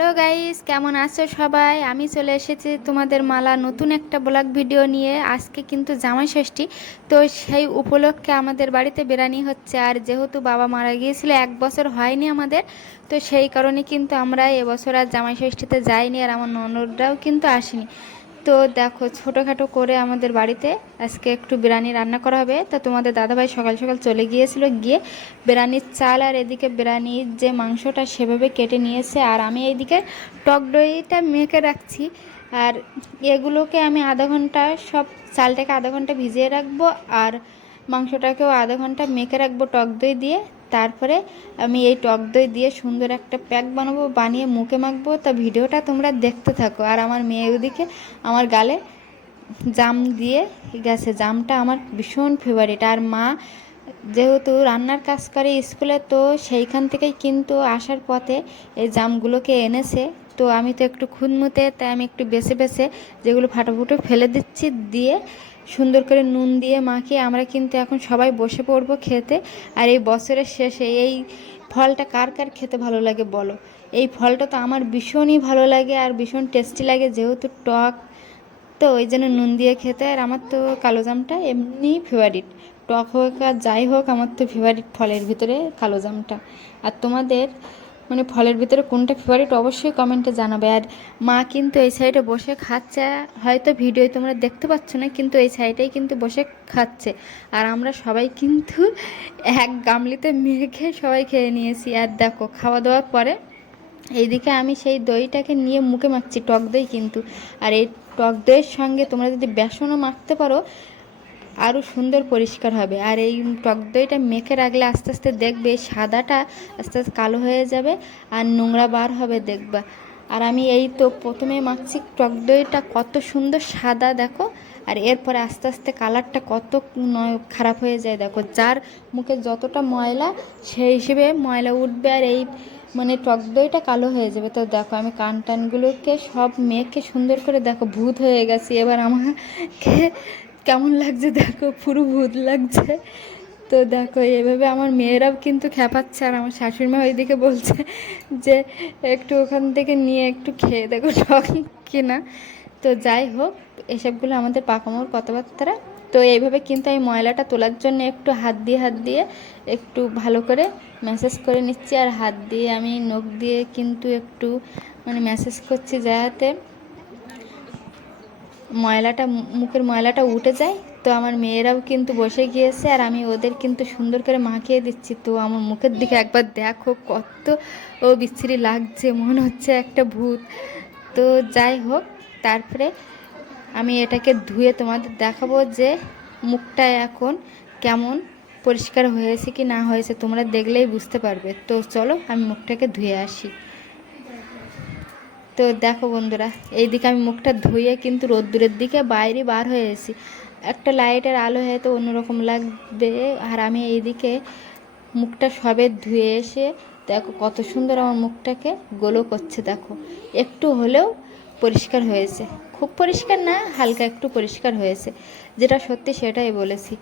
Hello guys, কেমন আছো সবাই? আমি চলে এসেছি তোমাদের মালা নতুন একটা ব্লগ ভিডিও নিয়ে। আজকে কিন্তু জামাই ষষ্ঠী, তো সেই উপলক্ষে আমাদের বাড়িতে বিরিয়ানি হচ্ছে। আর যেহেতু বাবা মারা গিয়েছিল, 1 বছর হয়নি আমাদের, তো সেই কারণে কিন্তু আমরা এবছর আর জামাই ষষ্ঠীতে যাইনি, আর আমার ননদরাও কিন্তু আসেনি। তো দেখো, ছোটোখাটো করে আমাদের বাড়িতে আজকে একটু বিরিয়ানি রান্না করা হবে। তা তোমাদের দাদাভাই সকাল সকাল চলে গিয়েছিল, গিয়ে বিরিয়ানির চাল আর এদিকে বিরিয়ানির যে মাংসটা সেভাবে কেটে নিয়েছে। আর আমি এইদিকে টক দইটা মেখে রাখছি। আর এগুলোকে আমি আধা ঘন্টা, সব চালটাকে আধা ঘন্টা ভিজিয়ে রাখবো, আর মাংসটাকেও আধা ঘন্টা মেখে রাখবো টক দই দিয়ে। তারপরে আমি এই টক দই দিয়ে সুন্দর একটা প্যাক বানাবো, বানিয়ে মুখে মাখবো। তা ভিডিওটা তোমরা দেখতে থাকো। আর আমার মেয়ে ওদিকে আমার গালে জাম দিয়ে গেছে। জামটা আমার ভীষণ ফেভারিট। আর মা যেহেতু রান্নার কাজ করে স্কুলে, তো সেইখান থেকেই কিন্তু আসার পথে এই জামগুলোকে এনেছে। তো আমি তো একটু খুঁতমুতে, তাই আমি একটু বেছে বেছে যেগুলো ফাটাফুটো ফেলে দিচ্ছি, দিয়ে সুন্দর করে নুন দিয়ে মাখিয়ে আমরা কিন্তু এখন সবাই বসে পড়বো খেতে। আর এই বছরের শেষে এই ফলটা কার কার খেতে ভালো লাগে বলো? এই ফলটা তো আমার ভীষণই ভালো লাগে আর ভীষণ টেস্টি লাগে, যেহেতু টক, তো ওই জন্য নুন দিয়ে খেতে। আর আমার তো কালো জামটা এমনি ফেভারিট, টক হোক আর যাই হোক, আমার তো ফেভারিট ফলের ভিতরে কালো জামটা। আর তোমাদের মানে ফলের ভিতরে কোনটা ফেভারিট অবশ্যই কমেন্টে জানাবে। আর মা কিন্তু এই সাইডে বসে খাচ্ছে, হয়তো ভিডিও তোমরা দেখতে পাচ্ছ না, কিন্তু এই সাইডেই কিন্তু বসে খাচ্ছে। আর আমরা সবাই কিন্তু এক গামলিতে মেখে সবাই খেয়ে নিয়েছি। আর দেখো, খাওয়া দাওয়ার পরে এইদিকে আমি সেই দইটাকে নিয়ে মুখে মাখছি, টক দই কিন্তু। আর এই টক দইয়ের সঙ্গে তোমরা যদি বেসনও মাখতে পারো, আরও সুন্দর পরিষ্কার হবে। আর এই টক দইটা মেখে রাখলে আস্তে আস্তে দেখবে সাদাটা আস্তে আস্তে কালো হয়ে যাবে, আর নোংরা বার হবে দেখবা। আর আমি এই তো প্রথমে মাখছি টক দইটা, কত সুন্দর সাদা দেখো। আর এরপরে আস্তে আস্তে কালারটা কত খারাপ হয়ে যায় দেখো। যার মুখে যতটা ময়লা, সেই হিসেবে ময়লা উঠবে, আর এই মানে টক দইটা কালো হয়ে যাবে। তো দেখো, আমি কান টানগুলোকে সব মেখে সুন্দর করে দেখো ভূত হয়ে গেছি। এবার আমাকে কেমন লাগছে দেখো, পুরো ভূত লাগছে। তো দেখো, এভাবে আমার মেয়েরাও কিন্তু খেপাচ্ছে। আর আমার শাশুড়ি মা ওইদিকে বলছে যে একটু ওখান থেকে নিয়ে একটু খেয়ে দেখো টক কিনা। তো যাই হোক, এসবগুলো আমাদের পাকামোর কথাবার্তা। তো এইভাবে কিন্তু আমি ময়লাটা তোলার জন্য একটু হাত দিয়ে একটু ভালো করে ম্যাসেজ করে নিচ্ছি। আর হাত দিয়ে আমি নখ দিয়ে কিন্তু একটু মানে ম্যাসেজ করছি, যাতে ময়লাটা, মুখের ময়লাটা উঠে যায়। তো আমার মেয়েরাও কিন্তু বসে গিয়েছে, আর আমি ওদের কিন্তু সুন্দর করে মাখিয়ে দিচ্ছি। তো আমার মুখের দিকে একবার দেখো, কত বিচ্ছিরি লাগছে, মনে হচ্ছে একটা ভূত। তো যাই হোক, তারপরে আমি এটাকে ধুয়ে তোমাদের দেখাবো যে মুখটা এখন কেমন পরিষ্কার হয়েছে কি না হয়েছে, তোমরা দেখলেই বুঝতে পারবে। তো চলো আমি মুখটাকে ধুয়ে আসি। তো দেখো বন্ধুরা, এইদিকে আমি মুখটা ধুয়ে কিন্তু রোদ্দুরের দিকে বাইরে বার হয়ে এসেছি। একটা লাইটের আলো হয়তো অন্যরকম লাগবে। আর আমি এইদিকে মুখটা সবে ধুয়ে এসে দেখো কত সুন্দর আমার মুখটাকে গ্লো করছে দেখো। একটু হলেও পরিষ্কার হয়েছে, খুব পরিষ্কার না, হালকা একটু পরিষ্কার হয়েছে, যেটা সত্যি সেটাই বলেছি।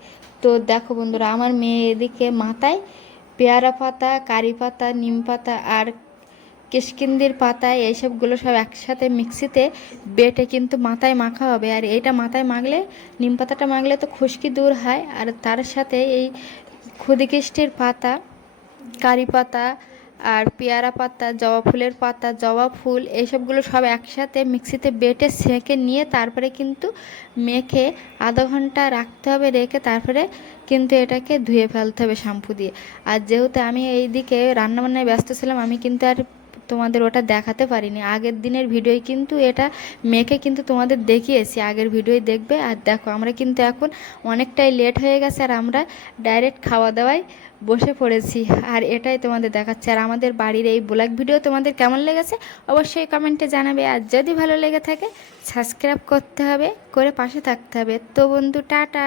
তো দেখো বন্ধুরা, আমার মেয়ে এদিকে মাথায় পেয়ারা পাতা, কারি পাতা, নিম পাতা আর কিষ্কিন্দির পাতা, এইসবগুলো সব একসাথে মিক্সিতে বেটে কিন্তু মাথায় মাখা হবে। আর এইটা মাথায় মাখলে, নিম পাতাটা মাখলে তো খুশকি দূর হয়। আর তার সাথে এই ক্ষুদিকিষ্টির পাতা, কারি পাতা আর পেয়ারা পাতা, জবা ফুলের পাতা, জবা ফুল, এইসবগুলো সব একসাথে মিক্সিতে বেটে সেঁকে নিয়ে তারপরে কিন্তু মেখে আধা ঘন্টা রাখতে হবে, রেখে তারপরে কিন্তু এটাকে ধুয়ে ফেলতে হবে শ্যাম্পু দিয়ে। আর যেহেতু আমি এই দিকে রান্নাবান্নায় ব্যস্ত ছিলাম, আমি কিন্তু আর তোমাদের ওটা দেখাতে পারিনি। আগের দিনের ভিডিওই কিন্তু এটা মেখে কিন্তু তোমাদের দেখিয়েছি, আগের ভিডিওই দেখবে। আর দেখো, আমরা কিন্তু এখন অনেকটাই লেট হয়ে গেছে, আর আমরা ডাইরেক্ট খাওয়া দাওয়ায় বসে পড়েছি। আর এটাই তোমাদের দেখাচ্ছে। আর আমাদের বাড়ির এই ব্লগ ভিডিও তোমাদের কেমন লেগেছে অবশ্যই কমেন্টে জানাবে। আর যদি ভালো লেগে থাকে সাবস্ক্রাইব করতে হবে, করে পাশে থাকতে হবে। তো বন্ধু, টাটা।